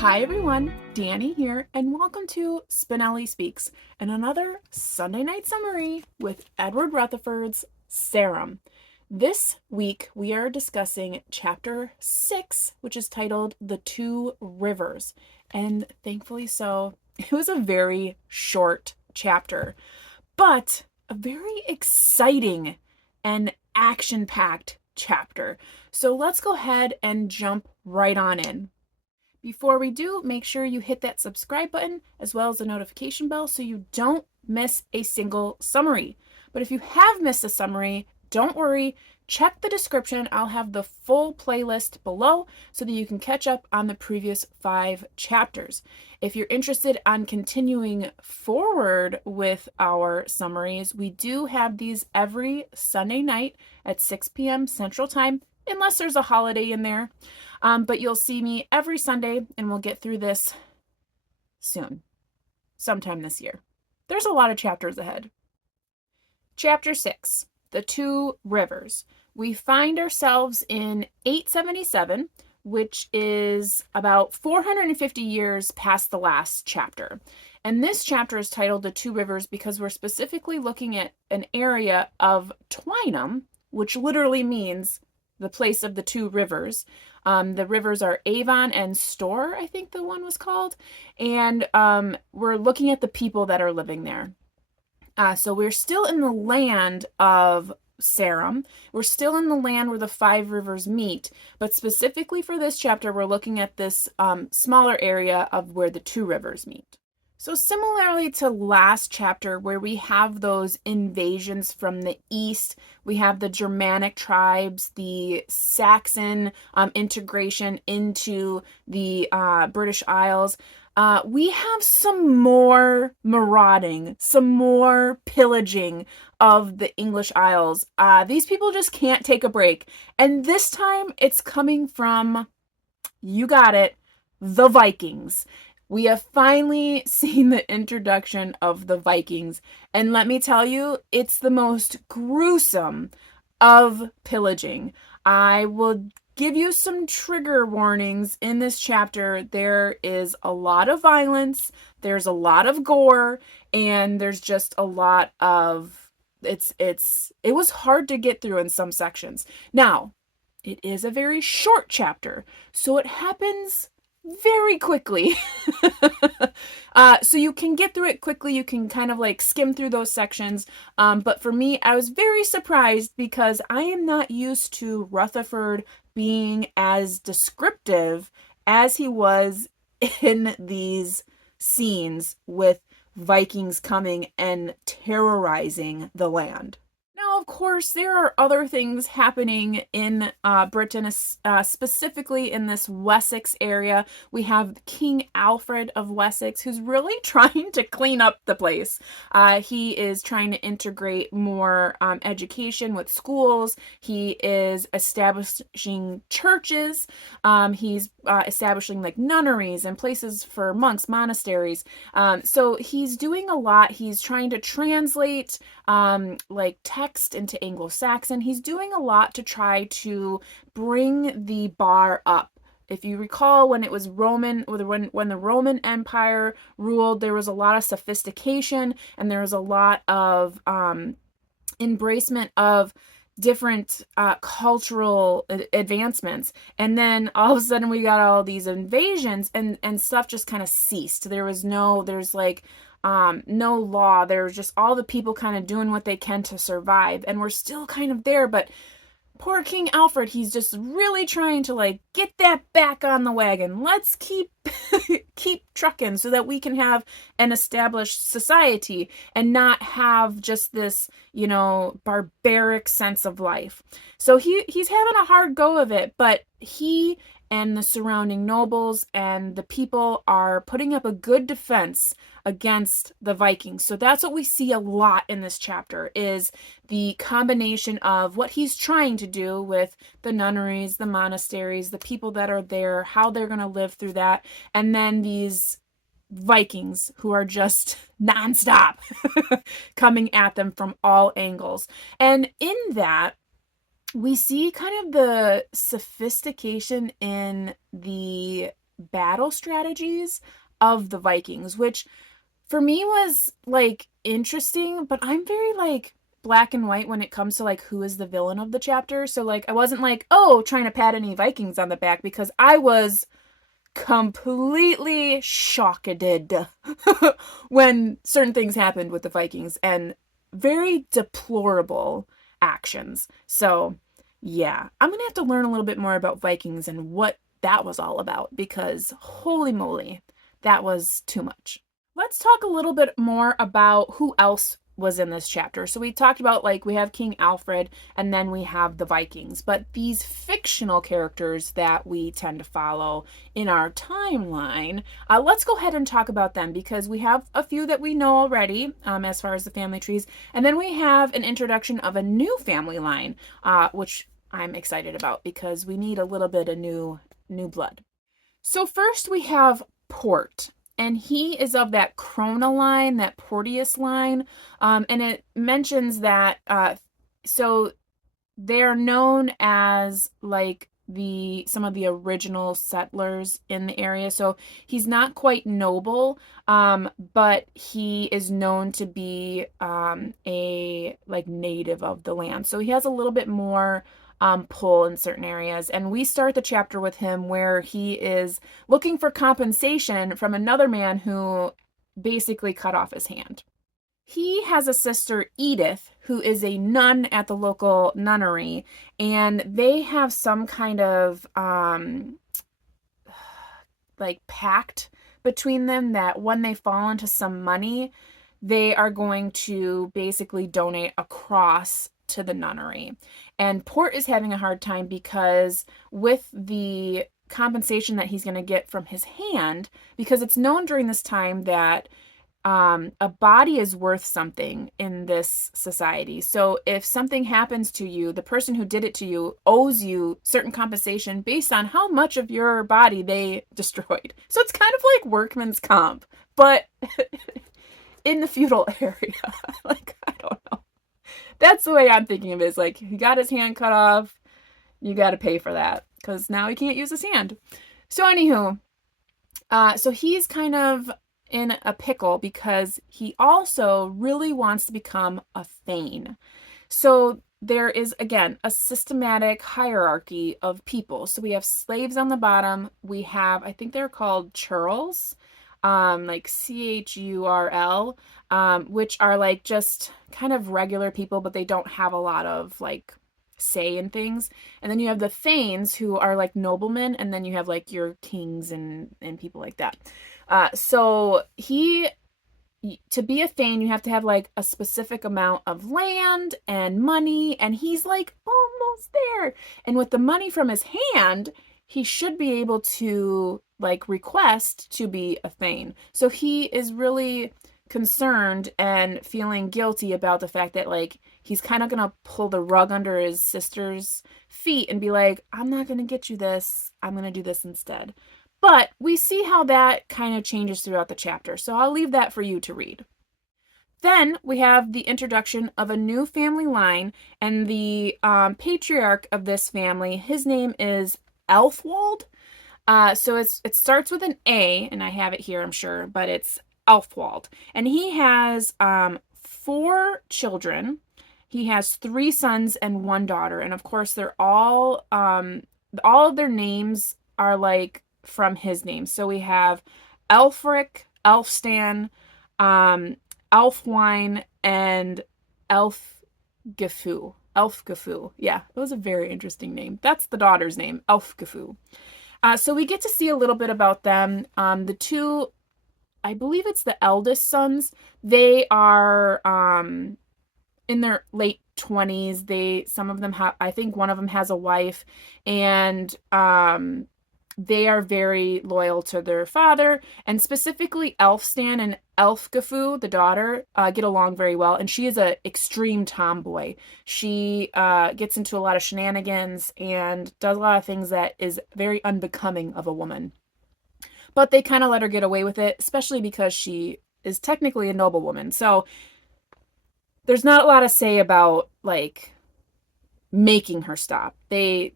Hi everyone, Danny here, and welcome to Spinelli Speaks and another Sunday night summary with Edward Rutherfurd's Sarum. This week we are discussing chapter 6, which is titled The Two Rivers, and thankfully so, it was a very short chapter, but a very exciting and action-packed chapter. So let's go ahead and jump right on in. Before we do, make sure you hit that subscribe button as well as the notification bell so you don't miss a single summary. But if you have missed a summary, don't worry. Check the description. I'll have the full playlist below so that you can catch up on the previous 5 chapters. If you're interested on continuing forward with our summaries, we do have these every Sunday night at 6 p.m. Central Time, unless there's a holiday in there. But you'll see me every Sunday, and we'll get through this soon, sometime this year. There's a lot of chapters ahead. Chapter 6, The Two Rivers. We find ourselves in 877, which is about 450 years past the last chapter. And this chapter is titled The Two Rivers because we're specifically looking at an area of Twynham, which literally means the place of the two rivers. The rivers are Avon and Store, I think the one was called. And we're looking at the people that are living there. So we're still in the land of Sarum. We're still in the land where the 5 rivers meet. But specifically for this chapter, we're looking at this smaller area of where the 2 rivers meet. So similarly to last chapter where we have those invasions from the east, we have the Germanic tribes, the Saxon integration into the British Isles, we have some more marauding, some more pillaging of the English Isles. These people just can't take a break. And this time it's coming from, you got it, the Vikings. We have finally seen the introduction of the Vikings, and let me tell you, it's the most gruesome of pillaging. I will give you some trigger warnings in this chapter. There is a lot of violence, there's a lot of gore, and there's just a lot of it was hard to get through in some sections. Now, it is a very short chapter, so it happens very quickly. So you can get through it quickly. You can kind of like skim through those sections. But for me, I was very surprised because I am not used to Rutherfurd being as descriptive as he was in these scenes with Vikings coming and terrorizing the land. Now, of course, there are other things happening in Britain, specifically in this Wessex area. We have King Alfred of Wessex, who's really trying to clean up the place. He is trying to integrate more education with schools. He is establishing churches. He's establishing like nunneries and places for monks, monasteries. So he's doing a lot. He's trying to translate like text into Anglo-Saxon. He's doing a lot to try to bring the bar up. If you recall, when it was Roman, when the Roman Empire ruled, there was a lot of sophistication and there was a lot of embracement of different cultural advancements. And then all of a sudden we got all these invasions and stuff just kind of ceased. There's no law. There's just all the people kind of doing what they can to survive. And we're still kind of there, but poor King Alfred, he's just really trying to like get that back on the wagon. Let's keep trucking so that we can have an established society and not have just this, barbaric sense of life. So he's having a hard go of it, but he and the surrounding nobles and the people are putting up a good defense against the Vikings. So that's what we see a lot in this chapter, is the combination of what he's trying to do with the nunneries, the monasteries, the people that are there, how they're going to live through that, and then these Vikings who are just nonstop coming at them from all angles. And in that, we see kind of the sophistication in the battle strategies of the Vikings, which for me was like interesting, but I'm very like black and white when it comes to like who is the villain of the chapter. So like I wasn't like, oh, trying to pat any Vikings on the back, because I was completely shocked when certain things happened with the Vikings, and very deplorable actions. So yeah, I'm gonna have to learn a little bit more about Vikings and what that was all about, because holy moly, that was too much. Let's talk a little bit more about who else was in this chapter. So we talked about, like, we have King Alfred and then we have the Vikings, but these fictional characters that we tend to follow in our timeline, let's go ahead and talk about them, because we have a few that we know already as far as the family trees, and then we have an introduction of a new family line, which I'm excited about because we need a little bit of new blood. So first we have Port, and he is of that Crona line, that Porteous line, and it mentions that, so they're known as like some of the original settlers in the area. So he's not quite noble, but he is known to be a like native of the land. So he has a little bit more pull in certain areas. And we start the chapter with him where he is looking for compensation from another man who basically cut off his hand. He has a sister, Edith, who is a nun at the local nunnery, and they have some kind of like pact between them that when they fall into some money, they are going to basically donate a cross to the nunnery. And Port is having a hard time because with the compensation that he's going to get from his hand, because it's known during this time that a body is worth something in this society. So if something happens to you, the person who did it to you owes you certain compensation based on how much of your body they destroyed. So it's kind of like workman's comp, but in the feudal area. Like, I don't know. That's the way I'm thinking of it. Is like, he got his hand cut off, you got to pay for that because now he can't use his hand. So anywho, so he's kind of in a pickle because he also really wants to become a thane. So there is, again, a systematic hierarchy of people. So we have slaves on the bottom. We have, I think they're called churls, like CHURL, which are like just kind of regular people, but they don't have a lot of like say in things. And then you have the thanes, who are like noblemen, and then you have like your kings and people like that. So to be a thane, you have to have like a specific amount of land and money, and he's like almost there. And with the money from his hand, he should be able to like request to be a thane. So he is really concerned and feeling guilty about the fact that like he's kind of gonna pull the rug under his sister's feet and be like, I'm not gonna get you this, I'm gonna do this instead. But we see how that kind of changes throughout the chapter, so I'll leave that for you to read. Then we have the introduction of a new family line, and the patriarch of this family, his name is Elfwald. So it starts with an A, and I have it here, I'm sure, but it's Elfwald. And he has 4 children. He has 3 sons and 1 daughter, and of course they're all of their names are like from his name. So we have Elfric, Elfstan, Elfwine, and Elfgifu. Elfgifu. Yeah, that was a very interesting name. That's the daughter's name, Elfgifu. So we get to see a little bit about them. The 2, I believe it's the eldest sons, they are in their late 20s. Some of them have, I think one of them has a wife, and they are very loyal to their father, and specifically Elfstan and Elfgifu, the daughter, get along very well, and she is an extreme tomboy. She gets into a lot of shenanigans and does a lot of things that is very unbecoming of a woman. But they kind of let her get away with it, especially because she is technically a noblewoman. So there's not a lot to say about like making her stop. They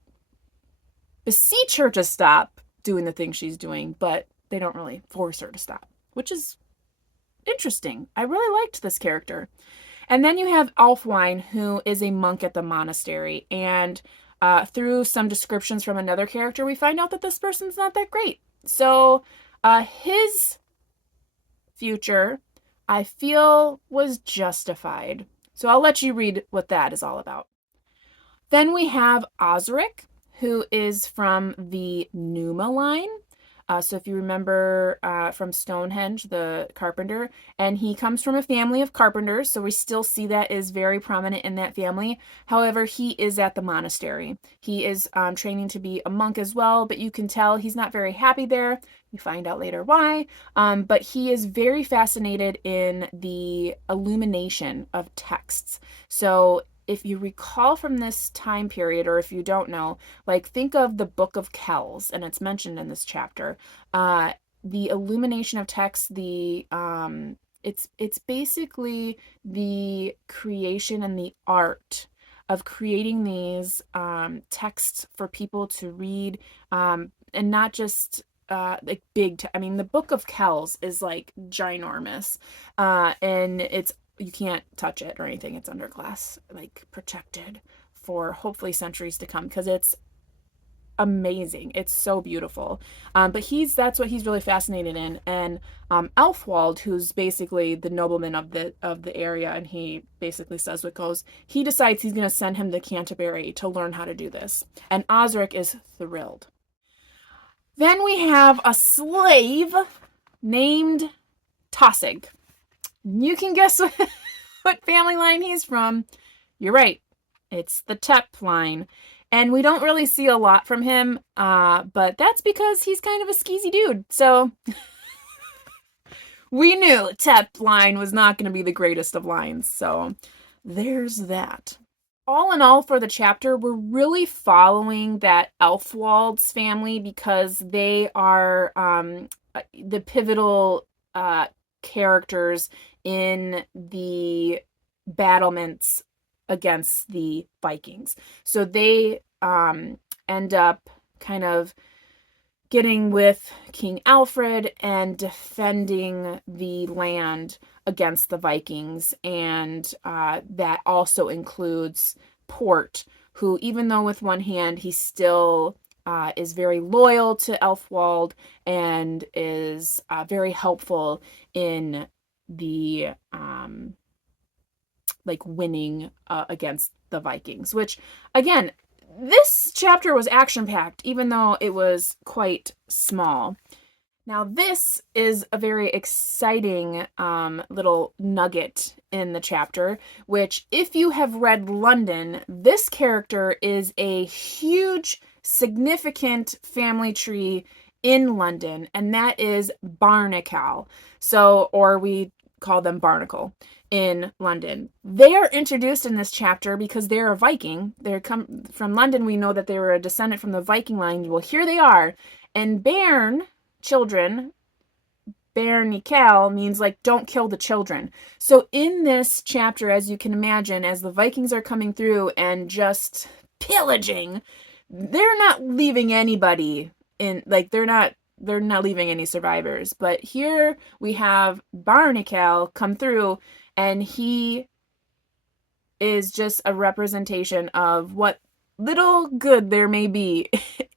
beseech her to stop, doing the things she's doing, but they don't really force her to stop, which is interesting. I really liked this character. And then you have Alfwine, who is a monk at the monastery. And through some descriptions from another character, we find out that this person's not that great. So his future, I feel, was justified. So I'll let you read what that is all about. Then we have Osric, who is from the Numa line. So if you remember from Stonehenge, the carpenter, and he comes from a family of carpenters, so we still see that is very prominent in that family. However, he is at the monastery. He is training to be a monk as well, but you can tell he's not very happy there. You find out later why. But he is very fascinated in the illumination of texts. So if you recall from this time period, or if you don't know, like think of the Book of Kells, and it's mentioned in this chapter. The illumination of text, it's basically the creation and the art of creating these texts for people to read, and not just like I mean, the Book of Kells is like ginormous, and you can't touch it or anything. It's under glass, like protected for hopefully centuries to come, because it's amazing. It's so beautiful. But that's what he's really fascinated in. And Alfwald, who's basically the nobleman of the area, and he basically says what goes, he decides he's going to send him to Canterbury to learn how to do this. And Osric is thrilled. Then we have a slave named Tausig. You can guess what family line he's from. You're right. It's the Tep line. And we don't really see a lot from him, but that's because he's kind of a skeezy dude. So we knew Tep line was not going to be the greatest of lines. So there's that. All in all, for the chapter, we're really following that Elfwald's family because they are the pivotal characters in the battlements against the Vikings. So they end up kind of getting with King Alfred and defending the land against the Vikings. And that also includes Port, who, even though with one hand, he still is very loyal to Elfwald and is very helpful in the like winning against the Vikings, which again, this chapter was action-packed, even though it was quite small. Now, this is a very exciting little nugget in the chapter, which, if you have read London, this character is a huge, significant family tree in London, and that is Barnacle. So, or we call them Barnacle in London. They are introduced in this chapter because they're a Viking. They're come from London. We know that they were a descendant from the Viking line. Well, here they are. And Bairn, children, Bairnical means like don't kill the children. So in this chapter, as you can imagine, as the Vikings are coming through and just pillaging, they're not leaving anybody in, like they're not leaving any survivors. But here we have Barnacle come through, and he is just a representation of what little good there may be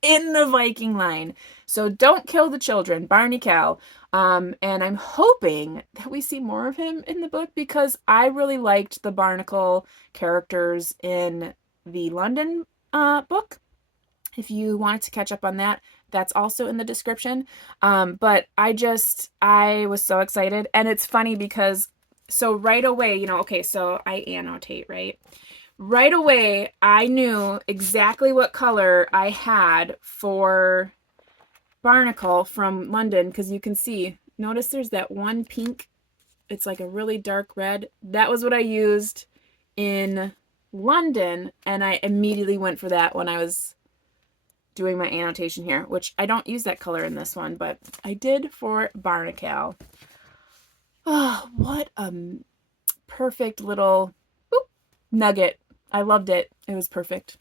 in the Viking line. So don't kill the children, Barnacle. And I'm hoping that we see more of him in the book, because I really liked the Barnacle characters in the London book. If you wanted to catch up on that, that's also in the description. But I was so excited. And it's funny because, so right away, okay, so I annotate, right? Right away, I knew exactly what color I had for Barnacle from London, because you can see, notice there's that one pink, it's like a really dark red. That was what I used in London, and I immediately went for that when I was doing my annotation here, which I don't use that color in this one, but I did for Barnacle. Oh, what a perfect little nugget. I loved it. It was perfect.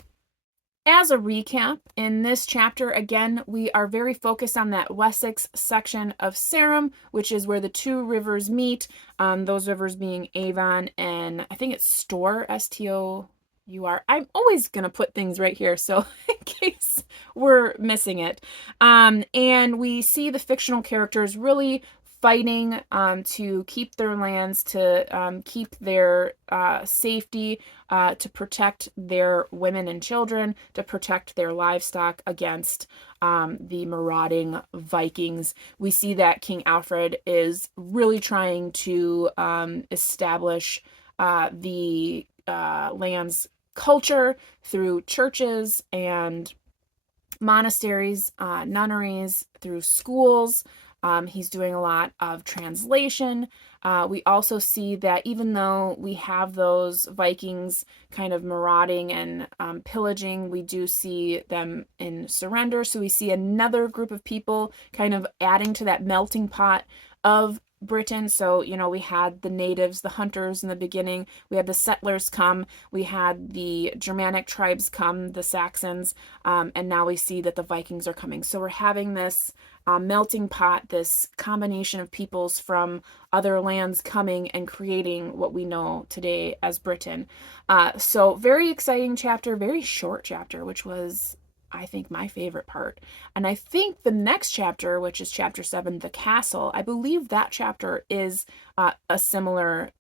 As a recap, in this chapter, again, we are very focused on that Wessex section of Sarum, which is where the two rivers meet, those rivers being Avon and I think it's Store, S-T-O-U-R. I'm always going to put things right here, so in case we're missing it. And we see the fictional characters really fighting to keep their lands, to keep their safety, to protect their women and children, to protect their livestock against the marauding Vikings. We see that King Alfred is really trying to establish the land's culture through churches and monasteries, nunneries, through schools. He's doing a lot of translation. We also see that even though we have those Vikings kind of marauding and pillaging, we do see them in surrender. So we see another group of people kind of adding to that melting pot of Britain. So, we had the natives, the hunters in the beginning. We had the settlers come. We had the Germanic tribes come, the Saxons. And now we see that the Vikings are coming. So we're having this melting pot, this combination of peoples from other lands coming and creating what we know today as Britain. So very exciting chapter, very short chapter, which was, I think, my favorite part. And I think the next chapter, which is chapter 7, The Castle, I believe that chapter is a similar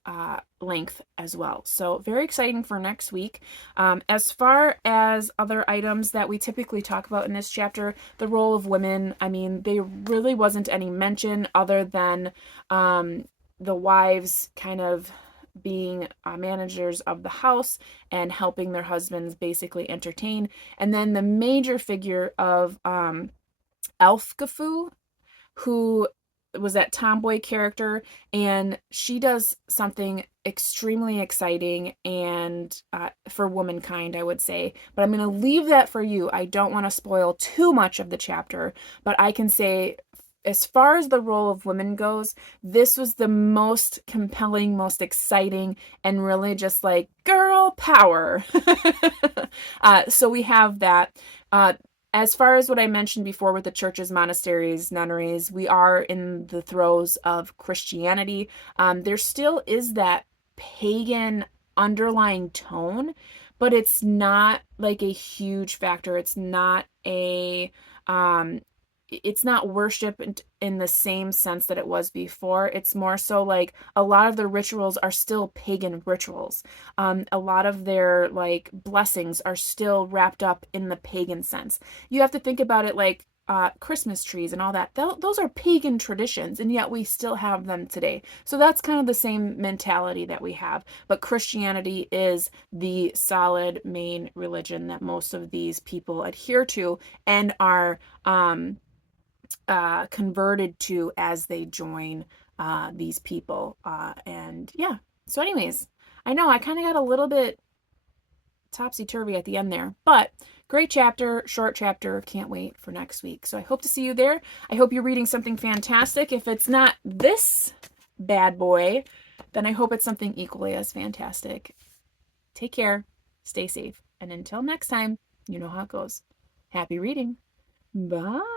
length as well. So very exciting for next week. As far as other items that we typically talk about in this chapter, the role of women, I mean, there really wasn't any mention other than the wives kind of being managers of the house and helping their husbands basically entertain. And then the major figure of Elfgafu, who was that tomboy character, and she does something extremely exciting and for womankind, I would say. But I'm going to leave that for you. I don't want to spoil too much of the chapter, but I can say, as far as the role of women goes, this was the most compelling, most exciting, and really just like girl power. So we have that. As far as what I mentioned before with the churches, monasteries, nunneries, we are in the throes of Christianity. There still is that pagan underlying tone, but it's not like a huge factor. It's not worship in the same sense that it was before. It's more so like a lot of the rituals are still pagan rituals. A lot of their like blessings are still wrapped up in the pagan sense. You have to think about it like Christmas trees and all that. Those are pagan traditions, and yet we still have them today. So that's kind of the same mentality that we have. But Christianity is the solid main religion that most of these people adhere to and are converted to as they join these people. And yeah, so anyways, I know I kind of got a little bit topsy-turvy at the end there, but great chapter, short chapter, can't wait for next week. So I hope to see you there. I hope you're reading something fantastic. If it's not this bad boy, then I hope it's something equally as fantastic. Take care, stay safe, and until next time, you know how it goes. Happy reading. Bye.